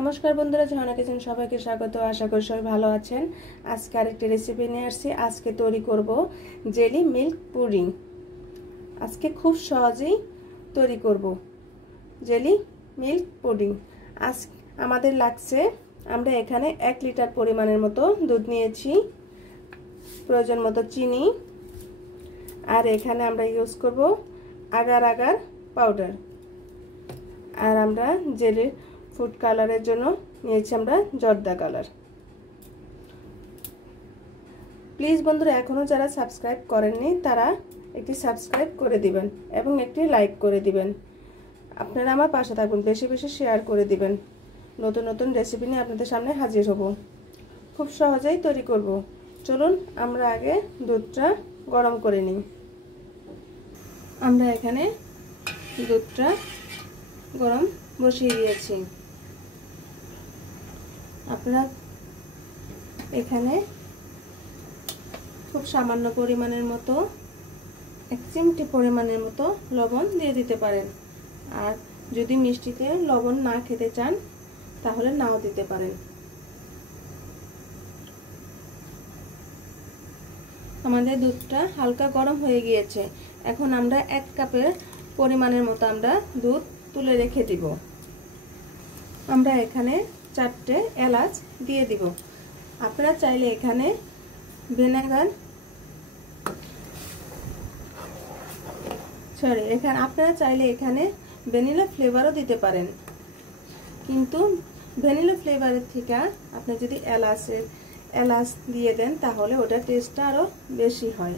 নমস্কার বন্ধুরা, ঝর্ণা কিচেন সবাইকে স্বাগত। আশা করি সবাই ভালো আছেন। আজকে আরেকটি রেসিপি নিয়ে আসছি। আজকে তৈরি করব জেলি মিল্ক পুডিং। আজকে খুব সহজেই তৈরি করব জেলি মিল্ক পুডিং। আজ আমাদের লাগছে, আমরা এখানে 1 লিটার পরিমাণের মতো দুধ নিয়েছি, প্রয়োজন মতো চিনি, আর এখানে আমরা ইউজ করব আগার আগার পাউডার। আর আমরা জেলি ফুড কালারের জন্য নিয়েছি আমরা জর্দা কালার। প্লিজ বন্ধুরা, এখনও যারা সাবস্ক্রাইব করেননি তারা একটি সাবস্ক্রাইব করে দিবেন এবং একটি লাইক করে দিবেন। আপনারা আমার পাশে থাকুন, বেশি বেশি শেয়ার করে দিবেন। নতুন নতুন রেসিপি নিয়ে আপনাদের সামনে হাজির হব। খুব সহজেই তৈরি করব। চলুন আমরা আগে দুধটা গরম করে নিই। আমরা এখানে দুধটা গরম বসিয়ে দিয়েছি। আপনারা এখানে খুব সামান্য পরিমাণের মতো 1 চিমটি পরিমাণের মতো লবণ দিয়ে দিতে পারেন। আর যদি মিষ্টিতে লবণ না খেতে চান তাহলে নাও দিতে পারেন। আমাদের দুধটা হালকা গরম হয়ে গিয়েছে। এখন আমরা 1 কাপের পরিমাণের মতো আমরা দুধ তুলে রেখে দিব। আমরা এখানে 4টে এলাচ দিয়ে দিব। আপনারা চাইলে এখানে আপনারা চাইলে এখানে ভ্যানিলা ফ্লেভারও দিতে পারেন, কিন্তু ভ্যানিলা ফ্লেভারের থেকে আপনি যদি এলাচ দিয়ে দেন তাহলে ওটার টেস্টটা আরো বেশি হয়।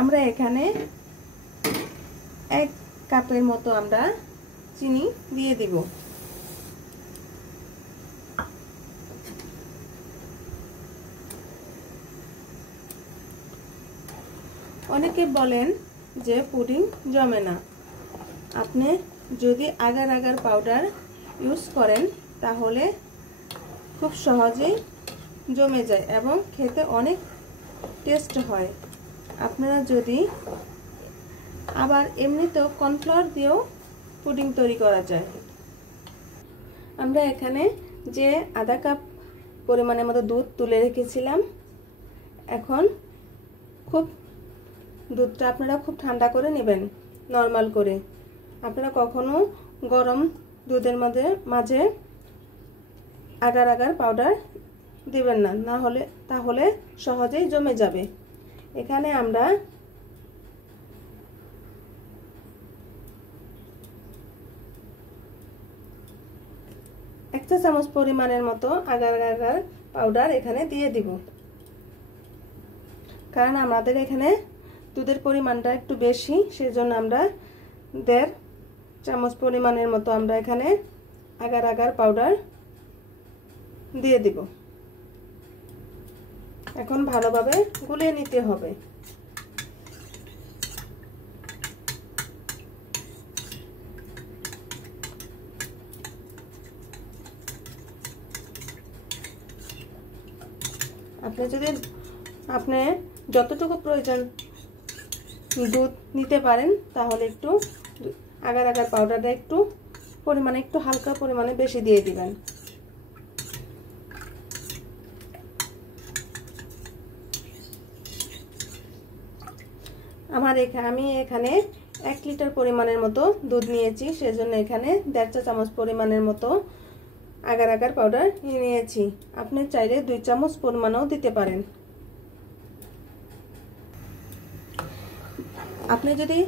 আমরা এখানে 1 কাপের মতো আমরা চিনি দিয়ে দিব। অনেকে বলেন যে পুডিং জমে না। আপনি যদি আগার আগার পাউডার ইউজ করেন তাহলে খুব সহজেই জমে যায় এবং খেতে অনেক টেস্ট হয়। আপনারা যদি আবার এমনিতেও কর্নফ্লাওয়ার দিয়েও পুডিং তৈরি করা যায়। আমরা এখানে যে আধা কাপ পরিমাণের মতো দুধ তুলে রেখেছিলাম, এখন দুধটা আপনারা খুব ঠান্ডা করে নেবেন, নরমাল করে। আপনারা কখনো গরম দুধের মাঝে আগার আগার পাউডার দিবেন না, তাহলে সহজেই জমে যাবে। এখানে আমরা এক চা চামচ পরিমাণের মতো আগার আগার পাউডার এখানে দিয়ে দিব, কারণ আমাদের এখানে দুধের পরিমাণটা একটু বেশি, সেজন্য আমরা 1.5 চামচ পরিমাণের মতো আমরা এখানে আগার আগার পাউডার দিয়ে দিব। এখন ভালোভাবে গুলিয়ে নিতে হবে। আপনি যতটুকু প্রয়োজন দুধ নিতে পারেন, তাহলে একটু আগার আগার পাউডারটা একটু হালকা পরিমাণে বেশি দিয়ে দিবেন। আমি এখানে 1 লিটার পরিমাণের মতো দুধ নিয়েছি, সেজন্য এখানে 1.5 চা চামচ পরিমাণের মতো আগার আগার পাউডার নিয়েছি। আপনি চাইলে 2 চামচ পরিমাণও দিতে পারেন। আপনি যদি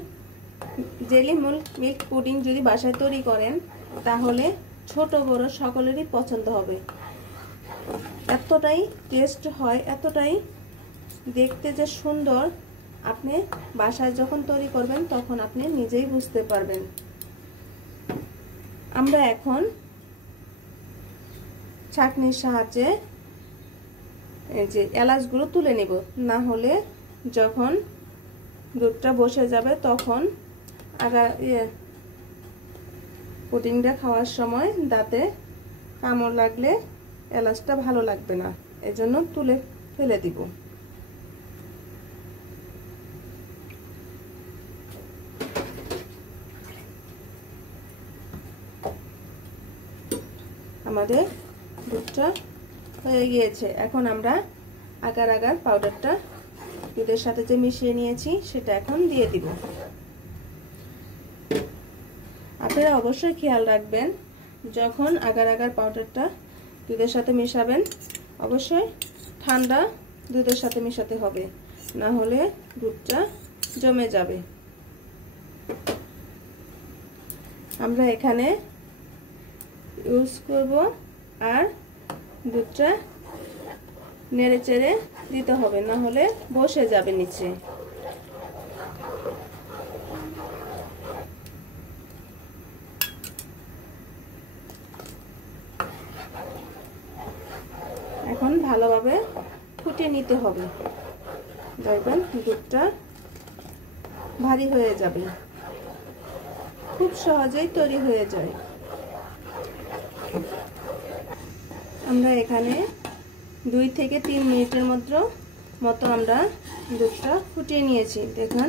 জেলি মিল্ক পুডিং যদি বাসায় তৈরি করেন তাহলে ছোট বড় সকলেরই পছন্দ হবে। এতটাই টেস্ট হয়, এতটাই দেখতে যে সুন্দর, আপনি বাসায় যখন তৈরি করবেন তখন আপনি নিজেই বুঝতে পারবেন। আমরা এখন ছাঁকনির সাহায্যে এই যে এলাচগুলো তুলে নিব, না হলে যখন দুধটা বসে যাবে তখন পুডিংটা খাওয়ার সময় দাঁতে কামড় লাগলে এলাচটা ভালো লাগবে না, এজন্য তুলে ফেলে দিব। আমাদের দুধটা হয়ে গিয়েছে। এখন আমরা আগার আগার পাউডারটা দুধের সাথে যে মিশিয়ে নিয়েছি সেটা এখন দিয়ে দিব। আপনারা অবশ্যই খেয়াল রাখবেন, যখন আগার আগার পাউডারটা দুধের সাথে মেশাবেন অবশ্যই ঠান্ডা দুধের সাথে মেশাতে হবে, না হলে দুধটা জমে যাবে। আমরা এখানে ইউজ করব আর দুধটা নেড়ে চেড়ে দিতে হবে, না হলে বসে যাবে নিচে। এখন ভালোভাবে ফুটিয়ে নিতে হবে, দেখবেন দুধটা ভারী হয়ে যাবে, খুব সহজেই তৈরি হয়ে যায়। আমরা এখানে 2 থেকে 3 মিনিটের মতো আমরা দুধটা ফুটিয়ে নিয়েছি। দেখুন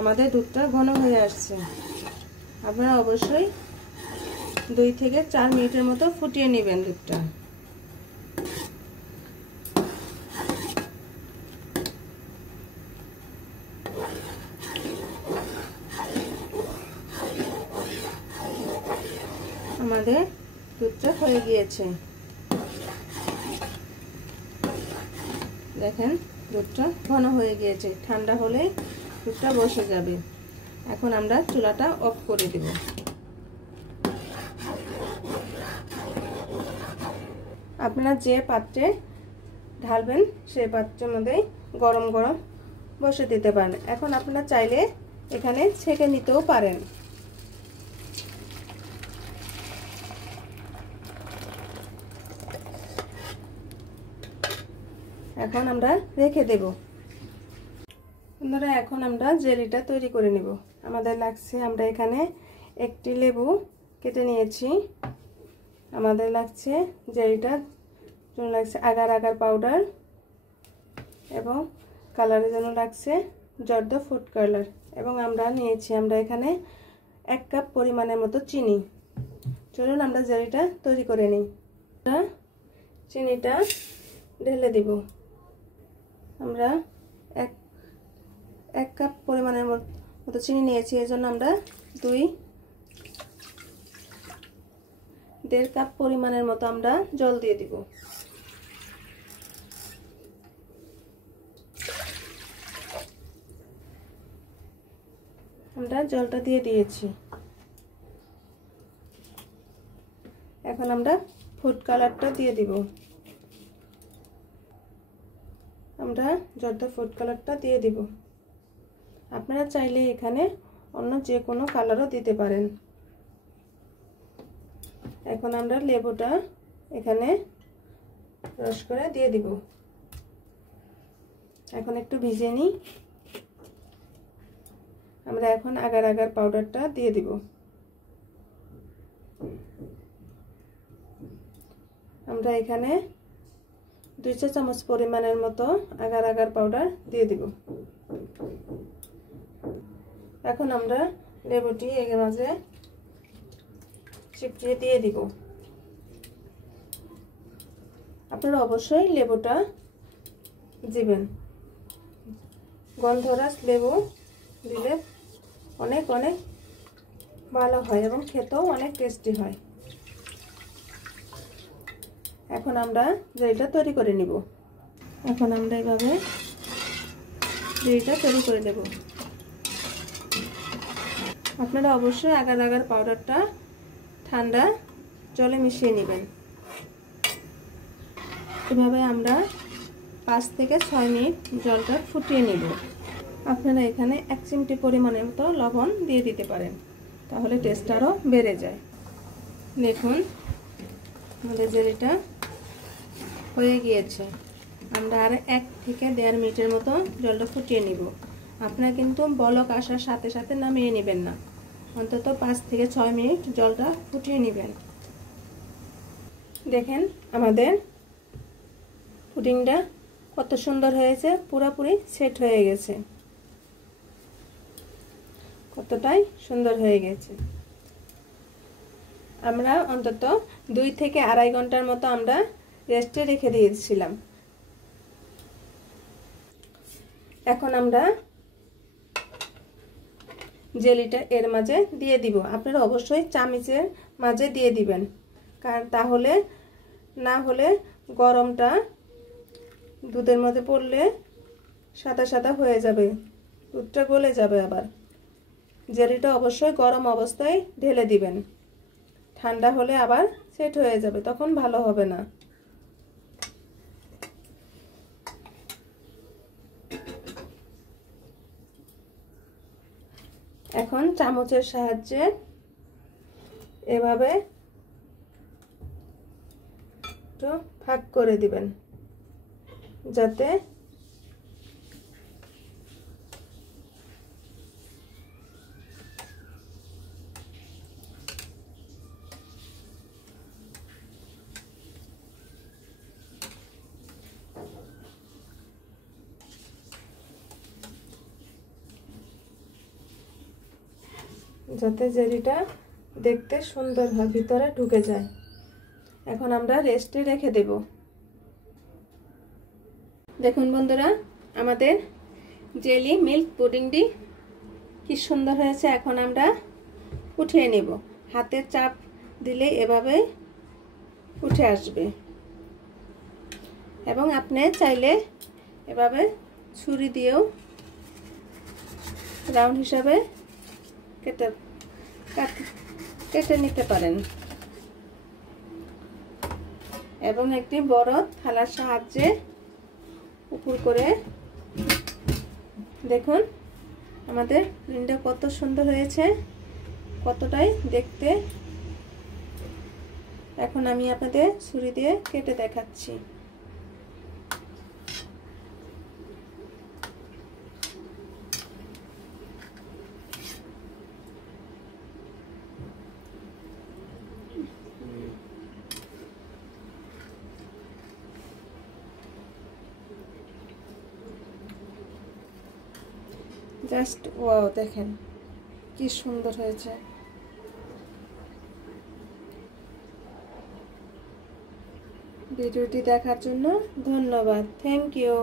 আমাদের দুধটা ঘন হয়ে আসছে। আপনারা অবশ্যই 2 থেকে 4 মিনিটের মতো ফুটিয়ে নেবেন দুধটা। আমাদের দুধটা হয়ে গিয়েছে, দেখেন দুধটা ঘন হয়ে গিয়েছে। ঠান্ডা হলে দুধটা বসে যাবে। এখন আমরা চুলাটা অফ করে দেব। আপনারা যে পাত্রে ঢালবেন সেই পাত্রের মধ্যে গরম গরম বসে দিতে পারেন। এখন আপনারা চাইলে এখানে ছেঁকে নিতেও পারেন। এখন আমরা রেখে দেব। বন্ধুরা এখন আমরা জেলিটা তৈরি করে নেব। আমাদের লাগছে, আমরা এখানে একটি লেবু কেটে নিয়েছি। আমাদের লাগছে জেলিটার জন্য লাগছে আগার আগার পাউডার, এবং কালারের জন্য লাগছে জর্দা ফুড কালার, এবং আমরা নিয়েছি আমরা এখানে 1 কাপ পরিমাণের মতো চিনি। চলুন আমরা জেলিটা তৈরি করে নিই। চিনিটা ঢেলে দিব। আমরা এক কাপ পরিমাণের মতো চিনি নিয়েছি, এর জন্য আমরা 1.5 কাপ পরিমাণের মতো আমরা জল দিয়ে দিব। আমরা জলটা দিয়ে দিয়েছি। এখন আমরা ফুড কালারটা দিয়ে দিব। আমরা জর্দা ফুড কালারটা দিয়ে দিব। আপনারা চাইলে এখানে অন্য যে কোনো কালারও দিতে পারেন। এখন আমরা লেবুটা এখানে রস করে দিয়ে দিব। এখন একটু ভিজিয়ে নিই। আমরা এখন আগার আগার পাউডারটা দিয়ে দিব। আমরা এখানে 2 চা চামচ পরিমাণের মতো আগার আগার পাউডার দিয়ে দিব। এখন আমরা লেবুটি এর মাঝে চিপড়িয়ে দিয়ে দিব। আপনারা অবশ্যই লেবুটা দিবেন। গন্ধরাজ লেবু দিলে অনেক অনেক ভালো হয় এবং খেতেও অনেক টেস্টি হয়। এখন আমরা জেলিটা তৈরি করে নিব। এখন আমরা এভাবে জেলিটা তৈরি করে নেব। আপনারা অবশ্যই আগার আগার পাউডারটা ঠান্ডা জলে মিশিয়ে নেবেন। এভাবে আমরা 5 থেকে 6 মিনিট জলটা ফুটিয়ে নেব। আপনারা এখানে 1 চিমটি পরিমাণের মতো লবণ দিয়ে দিতে পারেন, তাহলে টেস্ট আরও বেড়ে যায়। দেখুন আমাদের জেলিটা হয়ে গিয়েছে। আমরা আর 1 থেকে 1.5 মিনিটের মতো জলটা ফুটিয়ে নিব। আপনারা কিন্তু বলক আসার সাথে সাথে নামিয়ে নেবেন না, অন্তত 5 থেকে 6 মিনিট জলটা ফুটিয়ে নেবেন। দেখেন আমাদের পুডিংটা কত সুন্দর হয়েছে, পুরোপুরি সেট হয়ে গেছে, কতটাই সুন্দর হয়ে গেছে। আমরা অন্তত 2 থেকে আড়াই ঘন্টার মতো আমরা রেস্টে রেখে দিয়েছিলাম। এখন আমরা জেলিটা এর মাঝে দিয়ে দিব। আপনারা অবশ্যই চামচের মাঝে দিয়ে দিবেন, কারণ তাহলে না হলে গরমটা দুধের মধ্যে পড়লে সাদা সাদা হয়ে যাবে, দুধটা গলে যাবে। আবার জেলিটা অবশ্যই গরম অবস্থায় ঢেলে দিবেন, ঠান্ডা হলে আবার সেট হয়ে যাবে, তখন ভালো হবে না। এখন চামচের সাহায্যে এভাবে একটু ভাগ করে দিবেন, যাতে জেলিটা দেখতে সুন্দর হয়, ভিতরে ঢুকে যায়। এখন আমরা রেস্টে রেখে দেব। দেখুন বন্ধুরা, আমাদের জেলি মিল্ক পুডিংটি কি সুন্দর হয়েছে। এখন আমরা উঠিয়ে নেব। হাতের চাপ দিলে এভাবে উঠে আসবে, এবং আপনি চাইলে এভাবে ছুরি দিয়েও রাউন্ড হিসাবে কেটে নিতে পারেন, এবং একটি বড় থালার সাহায্যে উপর করে দেখুন আমাদের পুডিংটা কত সুন্দর হয়েছে, কতটাই দেখতে। এখন আমি আপনাদের ছুরি দিয়ে কেটে দেখাচ্ছি। জাস্ট ওয়াও, দেখেন কি সুন্দর হয়েছে। ভিডিওটি দেখার জন্য ধন্যবাদ। Thank you.